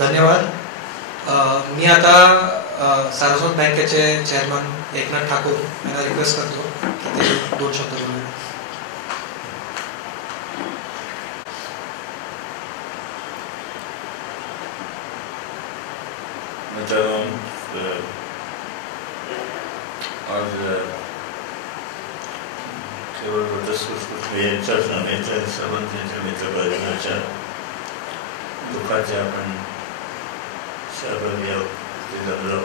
धन्यवाद. मी आता सारस्वत बँकेचे चेअरमन एकनाथ ठाकूर यांना रिक्वेस्ट करतो की ते 2 शब्द बोलू. आज केवळ यांच्याच नव्हे तर सर्वांच्या मित्रपरिवाराच्या दुःखाचे आपण सहभागी आहोत. ते जमलो.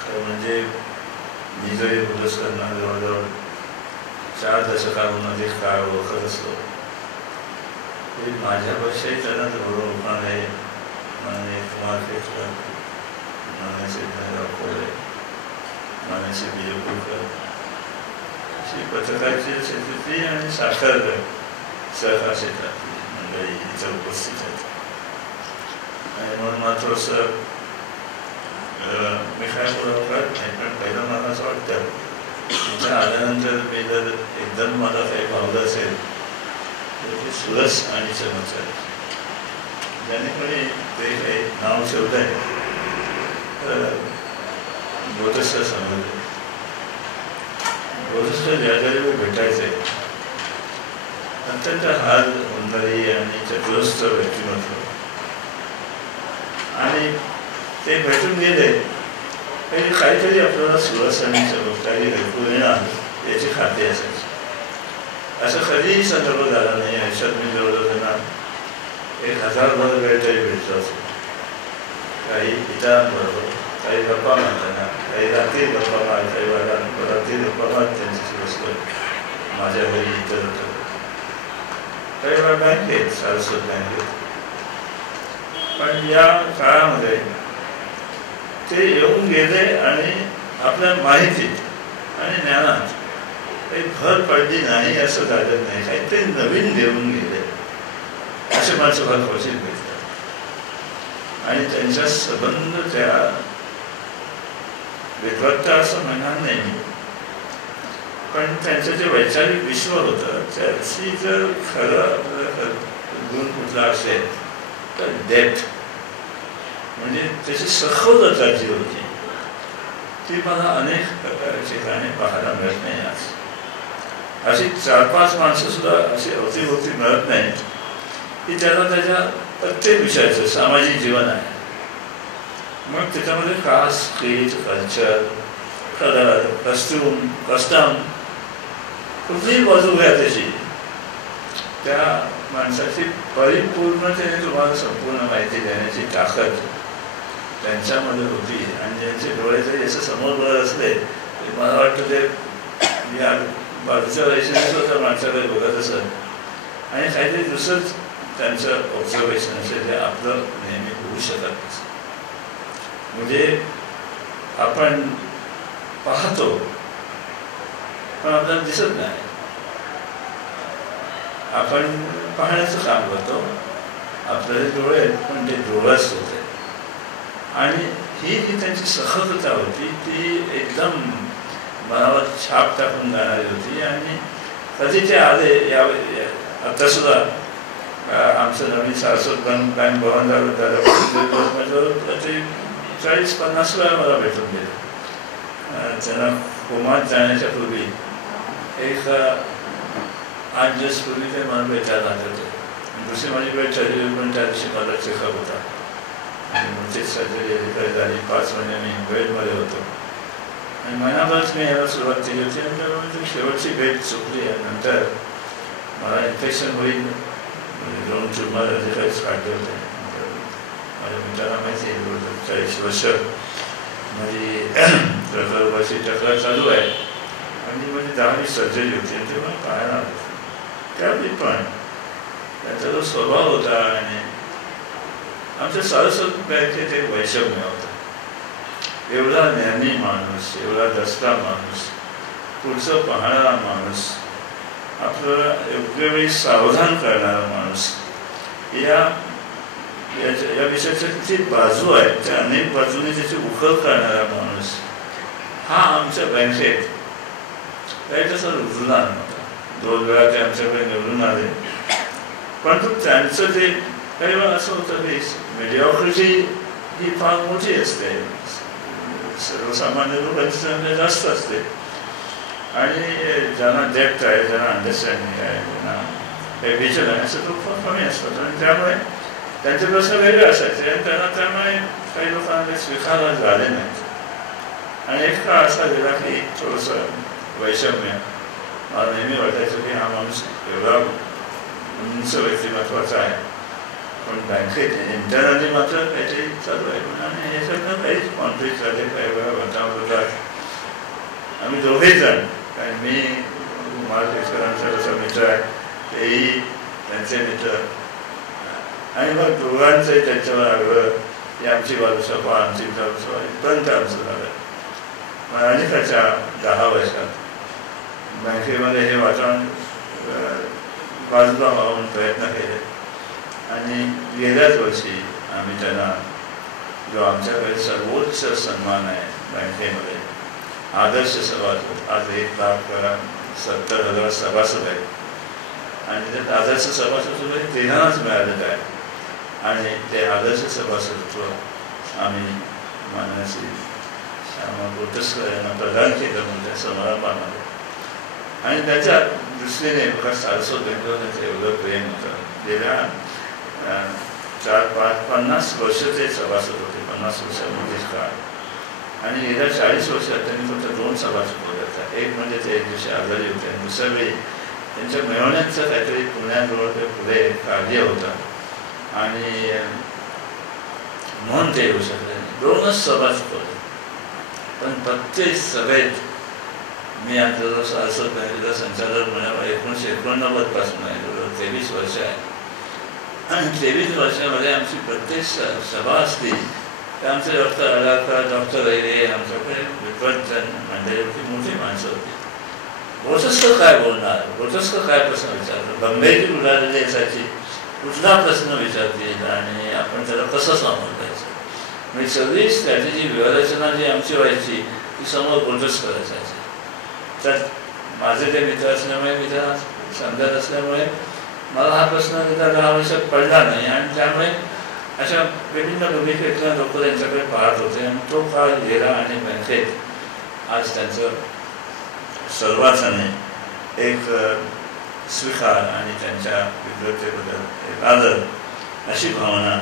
खरं म्हणजे मी जरी पुरस्कारांना जवळजवळ 4 दशकाहून अधिक काळ ओळखत असतो तरी माझ्यापेक्षाही त्यांना जवळून ओळखणारे माननीय कुमार खेटकर, माननीय सिद्धराव कोळे, माननीय श्री बिजपूरकर अशी पत्रकाराची क्षेत्रातली आणि साखर सहकार क्षेत्रातली मंडळी इथं उपस्थित आहेत. आणि म्हणून मला थोडंसं मी काय कळत नाही, पण पहिलं मला असं वाटतं इथं आल्यानंतर मी जर एकदम मला काही भावलं असेल तर ते सुरस आणि चमत्कार ज्याने कोणी ते काही नाव ठेवलं आहे तर बोधस्थ समजलं. बोधस्थ ज्या ज्यावेळी भेटायचे अत्यंत हाल होणारी आणि चतुरस्थ व्यक्तिमत्व, आणि ते भेटून गेले तरी काहीतरी आपल्याला सुरस आणि चमत्कारी ऐकून येणार याची खात्री असायची. असं कधीही संदर्भ झाला नाही. आयुष्यात मी जवळजवळ त्यांना 1000 वेळ तरी भेटलो असेल. काही पितांबरोबर, काही गप्पा मारताना, काही रात्री गप्पा मार, काही रात्री गप्पा मार त्यांच्याशी बसलो. माझ्या घरी इतर होतं, काही वेळा बँकेत, सारस्वत बँकेत. पण या काळामध्ये ते येऊन गेले आणि आपल्या माहितीत आणि ज्ञानात काही भर पडली नाही असं झालं नाही. काहीतरी नवीन देऊन गेले असे माणसं फार क्वचित भेटतात. आणि त्यांचा संबंध त्या विद्वत्ता असं म्हणणार नाही, पण त्यांचं जे वैचारिक विश्व होतं त्याची जर खरं गुण कुठला असेल तर डेप्थ, म्हणजे त्याची सखोलता जी होती ती मला अनेक ठिकाणी पाहायला मिळत नाही. आज अशी 4-5 माणसं सुद्धा अशी अवतीभोवती मिळत नाही की त्याला त्याच्या प्रत्येक विषयाचं सामाजिक जीवन आहे. मग त्याच्यामध्ये कास्ट, क्रीड, कल्चर, कलर, कस्ट्यूम, कस्टम कुठलीही बाजू घ्या त्याची, त्या माणसाची परिपूर्णतेने तुम्हाला संपूर्ण माहिती देण्याची ताकद त्यांच्यामध्ये होती. आणि ज्यांचे डोळे जरी असं समोर बघत असले तरी मला वाटतं ते या बाजूच्या वैशिष्ट्य त्या माणसाकडे बघत असत आणि काहीतरी दुसरंच त्यांचं ऑब्झर्वेशन असेल जे आपलं नेहमी होऊ शकत नाही. म्हणजे आपण पाहतो पण आपल्याला दिसत नाही. आपण पाहण्याचं काम करतो, आपल्याला डोळे आहेत पण ते डोळाच होते. आणि ही जी त्यांची सखलता होती ती एकदम मनावर छाप टाकून जाणारी होती. आणि कधी ते आले या आत्तासुद्धा आमचं नवीन सारस्वत बँक भवन झालं ते 40-50 वेळा मला भेटून गेले. त्यांना कोमात जाण्याच्या पूर्वी एक 8 दिवस पूर्वी ते मला भेटायला आले होते. दुसरी माझी भेट ठरली पण त्या दिवशी मला चेकअप होता आणि मोठी सर्जरी झाली. 5 महिने मी बेडमध्ये होतो आणि महिनाभरच मी यायला सुरुवात केली होती. आणि त्यामुळे शेवटची भेट चुकली आणि नंतर मला इन्फेक्शन होईल म्हणजे 2 ट्यूमर काहीच काढले होते. माझ्या मित्रांना माहिती आहे 40 वर्ष माझी वर्षी तक्रार चालू आहे आणि माझी 10वी सर्जरी होती आणि तेव्हा पाहायला आलो. त्यावेळी पण त्याचा जो स्वभाव होता आणि आमच्या सारस्वत बँकेत एक वैषम्य होतं. एवढा ज्ञानी माणूस, एवढा दसरा माणूस, पुढचं पाहणारा माणूस, आपल्याला योग्य वेळी सावधान करणारा माणूस, या विषयाची जी बाजू आहे त्या अनेक बाजूने त्याची उकल करणारा माणूस हा आमच्या बँकेत काही तसा रुजला नव्हता. 2 वेळा ते आमच्याकडे निवडून आले पण त्यांचं ते काही वेळा असं होतं की मेडिओक्रिटी ही फार मोठी असते, सर्वसामान्य लोकांची संख्या जास्त असते आणि ज्यांना डेप्थ आहे, ज्यांना अंडरस्टँडिंग आहे, ज्यांना काही विजन आहे असं लोक फार कमी असतात आणि त्यामुळे त्यांचे प्रश्न वेगळे असायचे आणि त्यांना त्यामुळे काही लोकांना स्वीकारला झाले नाहीत. आणि एक काळ असा गेला की थोडंसं वैषम्य, मला नेहमी वाटायचं की हा माणूस एवढा उंच व्यक्तिमत्वाचा आहे पण बँकेत इंटरनली मात्र काहीतरी चालू आहे आणि याच्यातनं काहीच कॉन्फ्लिक्ट झाले, काही वेळा बतावत होतात. आम्ही दोघेही जण, कारण मी कुमार केसकरांचा जसा मित्र आहे तेही त्यांचे मित्र आणि मग दोघांचंही त्यांच्यावर आग्रह की आमची बाजू सपा, आमची बाजू सपा इथपर्यंत आमचं झालं. मग अलीकडच्या 10 वर्षात बँकेमध्ये हे वातावरण बाजूला व्हावून प्रयत्न केले आणि गेल्याच वर्षी आम्ही त्यांना जो आमच्याकडे सर्वोच्च सन्मान आहे बँकेमध्ये आदर्श सभासद, आज 1,70,000 सभासद आहेत आणि त्यात आदर्श सभासद सुद्धा 13च मिळालेलं आहे आणि ते आदर्श सभासदत्व आम्ही माननीय श्री श्यामा कोटसकर यांना प्रदान केलं म्हणजे समारंभामध्ये. आणि त्याच्या दृष्टीने बघा सारस्वत बँकेवर त्यांचं एवढं प्रेम होतं. गेल्या 50 वर्ष ते सभासद होते, 50 वर्षामध्येच काळ आणि गेल्या 40 वर्षात त्यांनी फक्त 2 सभासद होत्या. एक म्हणजे ते एक दिवशी आजारी होते आणि दुसऱ्या वेळी त्यांच्या मिळवण्याचं काहीतरी पुण्याजवळ ते पुढे कार्य होतं आणि म्हणून ते येऊ शकले. 2च सभासद होते पण प्रत्येक सभेत मी आता जवळ सारस्वत बँकेचा संचालक मिळावा 1989 पासून आहे, जवळ 23 वर्ष आहे आणि 23 वर्षामध्ये आमची प्रत्येक सभा असली तर आमचे डॉक्टर अडाकर, डॉक्टर रैरे, आमच्याकडे विद्वज्जन मंडळी होती, मोठी माणसं होती. गोटस्कर काय बोलणार, गोटस्कर काय प्रश्न विचारतात, गंभीर उडालेली असायची, कुठला प्रश्न विचारतील आणि आपण त्याला कसं सामोरं जायचं. म्हणजे सगळी स्ट्रॅटेजी व्यवरचना जी आमची व्हायची ती समोर गोटस्कर असायची. तर माझे ते मित्र असल्यामुळे, मित्र समजत असल्यामुळे मला हा प्रश्न त्याला आवश्यक पडला नाही आणि त्यामुळे अशा विभिन्न भूमिकेतल्या लोक त्यांच्याकडे पाहत होते आणि तो काळ गेला आणि बँकेत आज त्यांचं सर्वांनी एक स्वीकार आणि त्यांच्या विद्वत्तेबद्दल एक आदर अशी भावना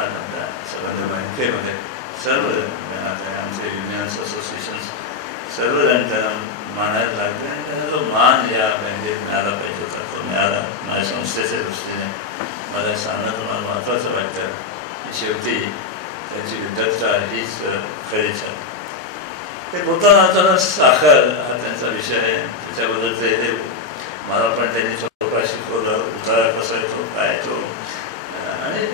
आज आपल्या सर्व बँकेमध्ये सर्वजण आमचे युनियन्स, असोसिएशन्स सर्वजण त्यांना मानायला लागले आणि त्यांना जो मान या बँकेत मिळाला पाहिजे होता तो मिळाला. माझ्या संस्थेच्या दृष्टीने मला सांगणं तुम्हाला महत्त्वाचं वाटतं की शेवटी त्यांची विद्वत्ता हीच खरीच आहे. ते बोलताना साखर हा त्यांचा विषय आहे, त्याच्याबद्दल ते मला पण त्यांनी चौका शिकवलं, उतारा कसा येतो, काय येतो आणि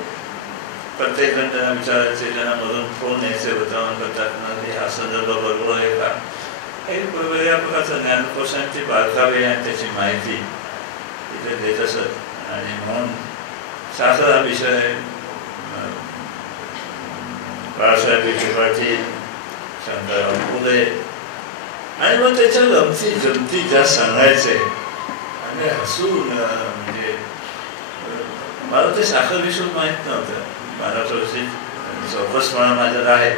प्रत्येकजण त्यांना विचारायचे, त्यांना मधून फोन यायचे, वृत्तमान करतात की हा संदर्भ बरोबर आहे का, एक वेगवेगळ्या प्रकारचं ज्ञानकोशांची बारकावे आणि त्याची माहिती इथे देत असत आणि म्हणून साखर हा विषय बाळासाहेब विखे पाटील, शंकरराव फुले आणि मग त्याच्या गमती जमती ज्या सांगायचे आणि हसून म्हणजे मला ते साखर विषय माहीत नव्हतं. मला थोडीशी चौकसपणा माझ्यात आहे.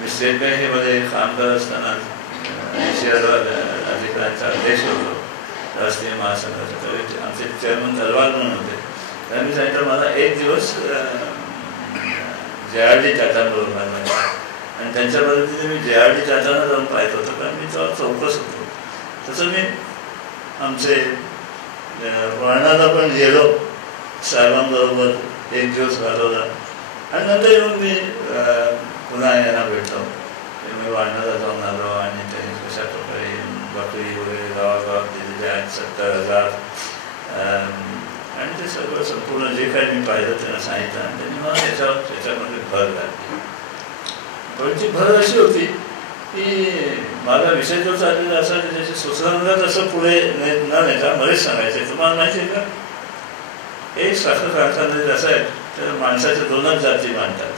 मी स्टेट बँकेमध्ये काम करत असताना अधिकाऱ्यांचा अध्यक्ष होतो राष्ट्रीय महासंघाचा, तर आमचे चेअरमन तलवार म्हणून होते. त्यांनी सांगितलं मला एक दिवस JRD टाटांबरोबर आणि त्यांच्या पद्धतीने मी JRD टाटांना जाऊन पाहत होतो कारण मी तेव्हा चौकस होतो. तसं मी आमचे वर्णाला पण गेलो, साहेबांबरोबर एक दिवस घालवला आणि नंतर येऊन मी पुन्हा यांना भेटलो. मी वारणाला जाऊन आलो आणि त्यांनी कशा प्रकारे बकरी वगैरे गावागावात दिलेले आहेत 70,000 आणि ते सगळं संपूर्ण जे काही मी पाहिलं त्यांना सांगितलं आणि त्यांनी मला त्याच्यामध्ये भर घातली. पण ती भर अशी होती की माझा विषय जो चाललेला असायचा त्याची सुसंगत असं पुढे न नेता मध्येच सांगायचे. तुम्हाला माहिती आहे का, एक साखर कारखाना जर असं आहे तर माणसाच्या 2च जाती मानतात.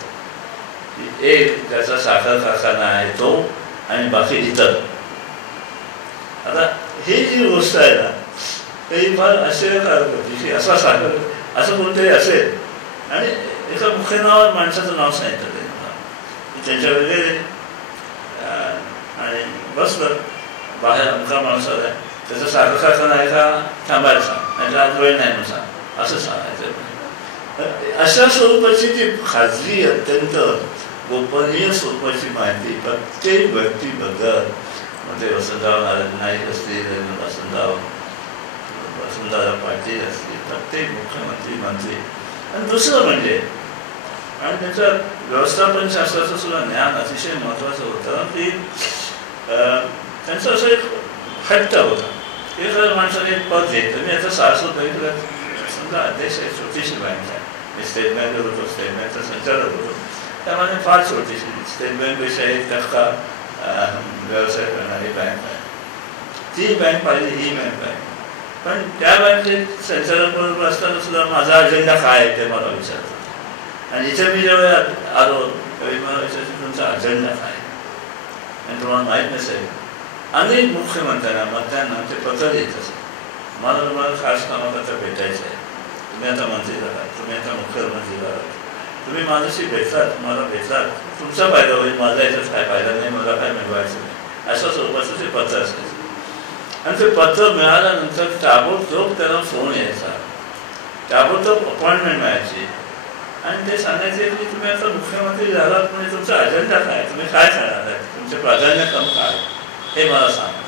एक त्याचा साखर कारखाना आहे तो आणि बाकी इतर. आता ही जी गोष्ट आहे ना ही फार आश्चर्यकारक होती की असा सागर असं कोणतरी असेल आणि एका मुख्य नावात माणसाचं नाव सांगितलं त्यांच्या वगैरे आणि बसलं बाहेर अमका माणूस आला त्याचा साखर कारखाना आहे का थांबायला सांग नाही आज वेळ नाही म्हणून असं सांगायचं. अशा स्वरूपाची जी खाजगी अत्यंत गोपनीय स्वरूपाची माहिती प्रत्येक व्यक्तीबद्दल म्हणजे वसंतराव नाईक असतील, वसंतराव पाटील असतील, प्रत्येक मुख्यमंत्री मंत्री आणि दुसरं म्हणजे आणि त्याचं व्यवस्थापन शास्त्राचं सुद्धा ज्ञान अतिशय महत्त्वाचं होतं की त्यांचं असं एक हट्ट होता. एखाद्या माणसाने एक पद घेतलं मी याचा सारस्वत बघितलं समजा अध्यक्ष आहे छोटीशी बँक आहे मी स्टेट बँकेत होतो स्टेट बँकचा संचालक होतो त्यामुळे फार छोटीशी स्टेट बँकपेक्षा 1% व्यवसाय करणारी बँक आहे ती बँक पाहिजे ही बँक आहे पण त्या बँकेत संचालक बरोबर असताना सुद्धा माझा अजेंडा काय आहे ते मला विचारतात आणि इथे मी जेव्हा आलो तरी मला विचारतो तुमचा अजेंडा काय आणि तुम्हाला माहीत नसेल अनेक मुख्यमंत्र्यांना मंत्र्यांना ते पत्र देत असत मला तुम्हाला खास कामाकरता भेटायचं आहे तुम्ही आता मंत्री झालात तुम्ही आता मुख्यमंत्री झालात तुम्ही माझ्याशी भेटलात मला भेटलात तुमचा फायदा होईल माझा याच्यात काय फायदा नाही मला काय मिळवायचं नाही अशा स्वरूपाचं ते पत्र असायचं आणि ते पत्र मिळाल्यानंतर ताबडतोब त्याला फोन यायचा ताबडतोब अपॉइंटमेंट मिळायची आणि ते सांगायचे की तुम्ही आता मुख्यमंत्री झालात म्हणजे तुमचा अजेंडा काय तुम्ही काय करणार आहे तुमचे प्राधान्यक्रम काय हे मला सांगा.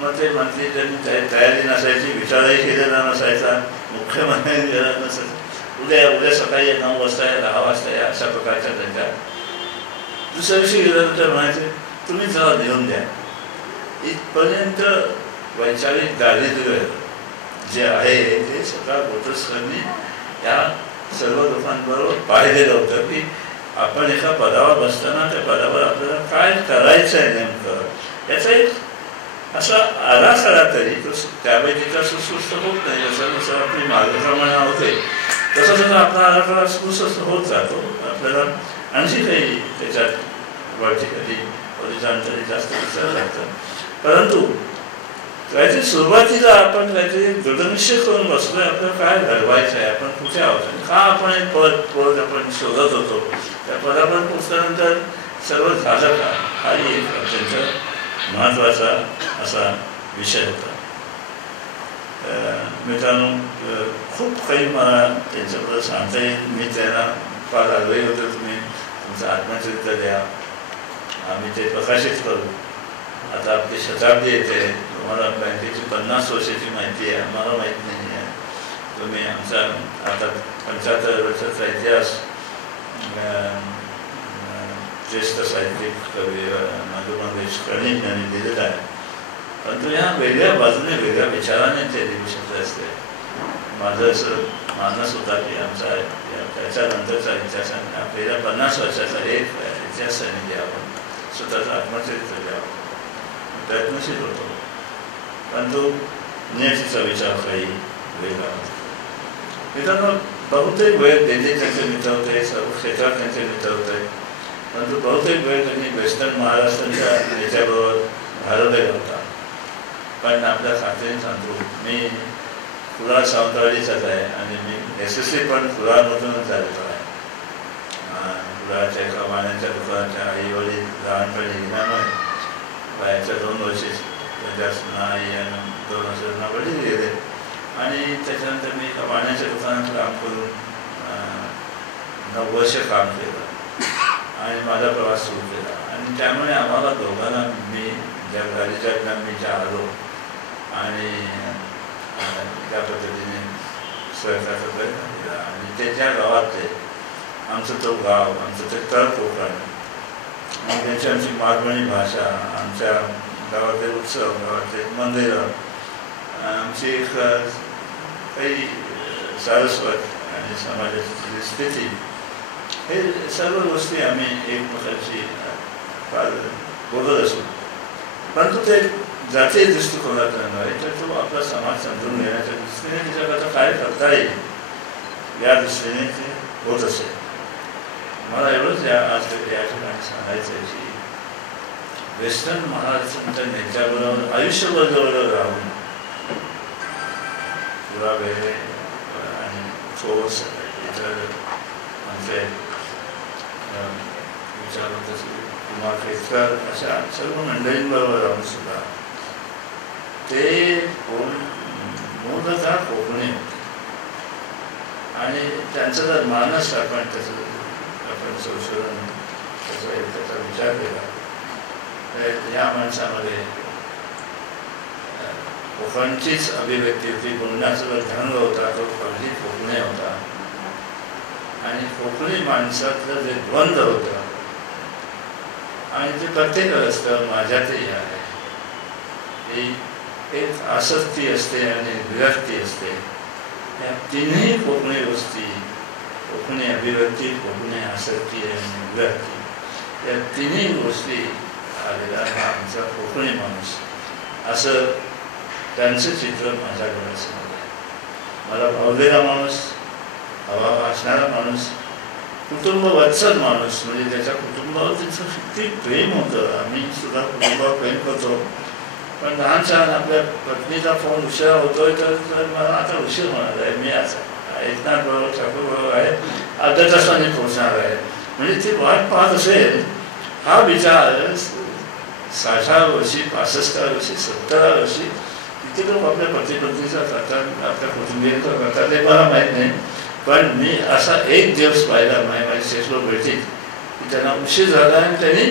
मग ते मंत्री त्यांनी तयारी नसायची विचारही केलेला नसायचा मुख्यमंत्र्यांनी केला नसायचं उद्या सकाळी 9 वाजता या 10 वाजता या अशा प्रकारच्या त्यांच्या दुसऱ्या दिवशी गेल्यानंतर म्हणायचे तुम्ही जरा लिहून द्या. इथपर्यंत वैचारिक दारिद्र्य जे आहे ते स्वतः गोटस्करांनी या सर्व लोकांबरोबर पाहिलेलं होतं की आपण एका पदावर बसताना त्या पदावर आपल्याला काय करायचं आहे नेमकं याचा एक असा आराखडा तरी तो त्यापैकी का सुस्पष्ट होत नाही जसं जसं आपली मार्गक्रमणा होते तसं तसं आपला आराखडा सुस्पष्ट होत जातो आपल्याला आणखी काही त्याच्यात वर्टिकली हॉरिझॉन्टली जास्त विचार लागतं परंतु काहीतरी सुरुवातीला आपण काहीतरी दृढनिश्चय करून बसलोय आपल्याला काय घडवायचं आहे आपण कुठे आहोत का आपण एक पद आपण शोधत होतो त्या पदापर्यंत पोचल्यानंतर सर्व झालं का हाही एक अत्यंत महत्त्वाचा असा विषय होता. मित्रांनो खूप काही मला त्यांच्याबद्दल सांगता येईल मी त्यांना फार आग्रही होतो तुम्ही तुमचं आत्मचरित्र द्या आम्ही ते प्रकाशित करू. आता आपली शताब्दी येते तुम्हाला बँकेची 50 वर्षाची माहिती आहे आम्हाला माहीत नाही आहे तुम्ही आमचा आता 75 वर्षाचा इतिहास ज्येष्ठ साहित्यिक कवी मधुबन देशपांडे यांनी दिलेला आहे परंतु ह्या वेगळ्या बाजूने वेगळ्या विचाराने ते देऊ शकत असते. माझं असं मानस होता की आमचा त्याच्यानंतरचा इतिहासाने आपल्याला 50 वर्षाचा एक इतिहासाने द्यावं स्वतःचं आत्मचरित्र द्यावं प्रयत्नशील होतो परंतु न्यायाचा विचार काही वेगळा होता. मित्रांनो बहुतेक वेळ दिल्ली त्यांचे मित्र होते सर्व क्षेत्रात त्यांचे मित्र होते परंतु बहुतेक वेळ त्यांनी वेस्टर्न महाराष्ट्राच्या नेत्याबरोबर घालवलेला होता. पण आपल्या खात्रीने सांगतो मी कुडाळ सावंतवाडीचाच आहे आणि मी SSC पण कुडाळमधूनच झालेलो आहे. कुडाळच्या एका माण्याच्या दुकानाच्या आई वडील लहानपणी गेल्यामुळे वयाच्या 2 वर्षी आई आणि 2 वर्षांना वडील गेले आणि त्याच्यानंतर मी एका पाण्याच्या दुकानात काम करून 9 वर्ष काम केलं आणि माझा प्रवास सुरू केला आणि त्यामुळे आम्हाला दोघांना मी ज्या गाडीच्या मी ज्या आलो आणि त्या पद्धतीने स्वयंपाकाचा प्रयत्न केला आणि ते ज्या गावातले आमचं तो गाव आमचं ते तळ कोकण मग त्यांची आमची मालवणी भाषा आमच्या गावातले उत्सव गावातले मंदिरं आमची एक काही सारस्वत आणि समाजाची स्थिती हे सर्व गोष्टी आम्ही एकमेकांशी फार बोलत असू परंतु ते जातीय दृष्टिकोनात नव्हे तर तो आपला समाज समजून घेण्याच्या दृष्टीने त्याच्याकरता काय करता येईल या दृष्टीने ते होत असेल. मला एवढंच आज या ठिकाणी सांगायचं आहे की वेस्टर्न महाराष्ट्राच्या नेत्याबरोबर आयुष्यभर जवळ राहून शिवा बेरे आणि ठोस इतर आमचे विचार कुमार केसकर अशा सर्व मंडळींबरोबर राहून सुद्धा ते मूलतः कोकणी होते आणि त्यांचा जर मानस आपण संशोधन त्याचा विचार केला तर या माणसामध्ये कोकणचीच अभिव्यक्ती होती. बोलण्याचा जो ढंग होता तो अगदी कोकणी होता आणि कोकणी माणसातलं जे द्वंद्व होतं आणि ते प्रत्येक असतं माझ्यातही आहे. ही एक आसक्ती असते आणि विरक्ती असते. या तिन्ही कोकणी गोष्टी, कोकणी अभिव्यक्ती, कोकणी आसक्ती आणि विरक्ती, या तिन्ही गोष्टी आलेला हा आमचा कोकणी माणूस असं त्यांचं चित्र माझ्या डोळ्यासमोर आहे. मला भावलेला माणूस, हवा असणारा माणूस, कुटुंबवत्सल माणूस, म्हणजे त्याच्या कुटुंबावर तिचं किती प्रेम होतं. आम्ही सुद्धा कुटुंबावर प्रेम करतो, पण लहान छान आपल्या पत्नीचा फोन उशिरा होतोय तर मला आता उशीर होणार आहे, मी आज एकनाथ बरोबर ठाकूर बरोबर आहे, अर्ध्या तासाने पोहोचणार आहे, म्हणजे ती वाट पाहत असेल. हा विचार 60 वर्षी, 65 वर्षी, 70 वर्षी किती लोक आपल्या पतीचा करतात, आपल्या कुटुंबियांचा करतात हे मला माहीत नाही. पण मी असा एक दिवस पाहिला, माझी शेषलो भेटीत, की त्यांना उशीर झाला आणि त्यांनी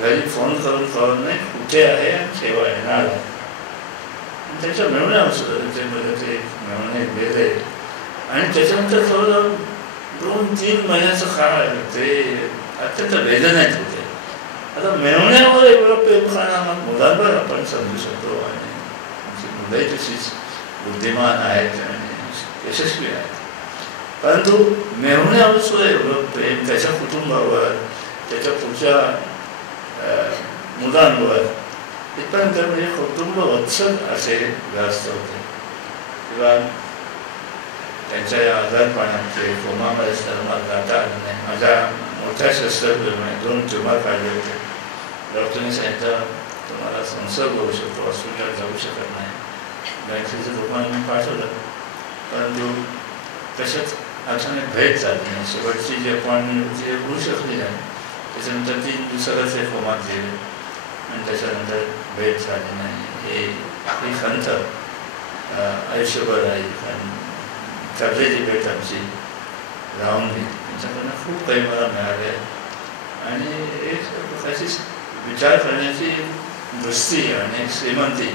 घरी फोन करून नाही कुठे आहे आणि केव्हा येणार आहे. आणि त्याच्या मिळवण्यावर ते मिळवणे गेले आणि त्याच्यानंतर जवळजवळ 2-3 महिन्याचा काळ ते अत्यंत वेदनेत होते. आता मिळवण्यावर एवढं प्रेम करणारा मुलांवर आपण समजू शकतो आणि आमची मुलंही तशीच बुद्धिमान आहेत आणि यशस्वी आहेत. परंतु मिळवण्यावर सुद्धा एवढं प्रेम त्याच्या कुटुंबावर, त्याच्या पुढच्या मुलांवर इथपर्यंत म्हणजे कुटुंब वत्सल असे ग्रस्त होते. किंवा त्यांच्या या आजारपणात ते कोमामध्ये मला जाता आलं नाही. माझ्या मोठ्या शस्त्रक्रियेमुळे 2 ट्युमर काढले होते. डॉक्टरने सांगितलं तुम्हाला संसर्ग होऊ शकतो, हॉस्पिटलला जाऊ शकत नाही. बँकेचं दुकान पाठवलं, परंतु तशाच अचानक भेट झाली नाही. शेवटची जी अपॉइंटमेंट होती होऊ शकली नाही. त्याच्यानंतर 3 दिवसालाच ते कोमात गेले आणि त्याच्यानंतर भेट झाली नाही. ही खंत आयुष्यभर राहील आणि ठरलेली भेट आमची राहून गेली. त्यांच्याकडनं खूप काही मला मिळाले आणि एक प्रकारची विचार करण्याची दृष्टी आणि श्रीमंती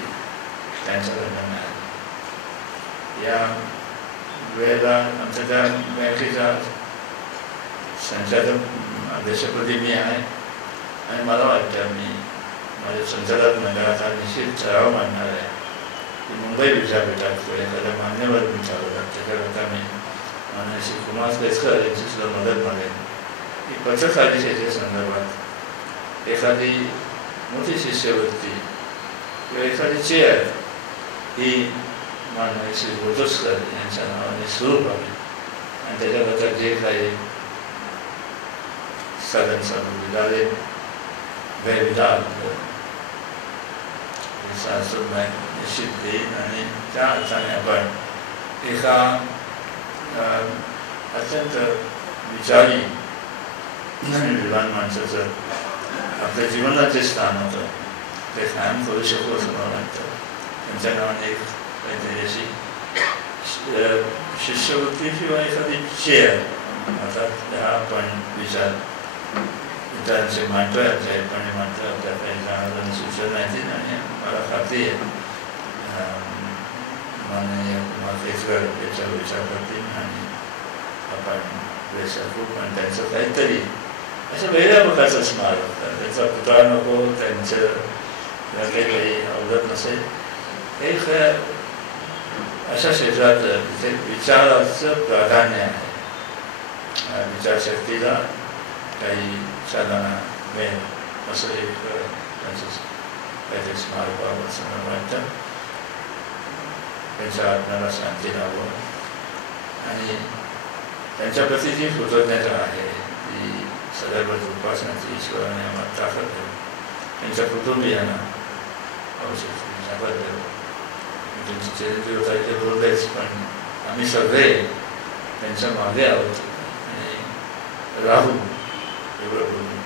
त्यांच्याकडनं मिळाली. या वेळेला आमच्या त्या बँकेच्या संचालक अध्यक्षपदी मी आहे आणि मला वाटतं मी माझ्या संचालक मंडळाचा निश्चित ठराव मांडणार आहे की मुंबई विद्यापीठात एखाद्या मान्यवर विचारलं त्याच्याकरता मी माननीय श्री कुमार केसकर यांची सुद्धा मदत मागेन की पत्रकारितेच्या संदर्भात एखादी मोठी शिष्यवृत्ती किंवा एखादी चेअर ही माननीय श्री बोधोस्कर यांच्या नावाने सुरू व्हावी आणि त्याच्याकरता जे काही साधन सामुग्री लागेल गैरविधान निश्चित देईन आणि त्या अर्थाने आपण एका अत्यंत विचारी आणि विद्वान माणसाचं आपल्या जीवनाचे स्थान होतं ते कायम करू शकू असं मला वाटतं. त्यांच्या नावाने एक काहीतरी अशी शिष्यवृत्ती किंवा एखादी चेअर आता त्या आपण विचार विचारांचे मांडतोय, जाहीरपणे मांडतोय. आपल्या काही जणांना सूचना येतील आणि मला खात्री आहे माननीय कुमार केसकर याच्यावर विचार करतील आणि आपण वेळ खूप आणि त्यांचं काहीतरी अशा वेगळ्या प्रकारचं स्मारक, त्यांचा पुतळा नको, त्यांचं काही अवगत नसेल, एक अशा क्षेत्रात तिथे विचाराचं प्राधान्य आहे, विचारशक्तीला काही चालना मिळेल असं एक त्यांचं काहीतरी स्मारक व्हावं असं मला वाटतं. त्यांच्या आत्म्याला शांती लावं आणि त्यांच्याप्रती जी कृतज्ञता आहे ती सदैव उपासनाची ईश्वराने आम्हाला ताकद देऊ, त्यांच्या कुटुंबियांना आवश्यक ताकद देऊ. त्यांचे चिरंजीव ते बोललेच, पण आम्ही सगळे त्यांच्या मागे आहोत आणि राहू एवढं बोलून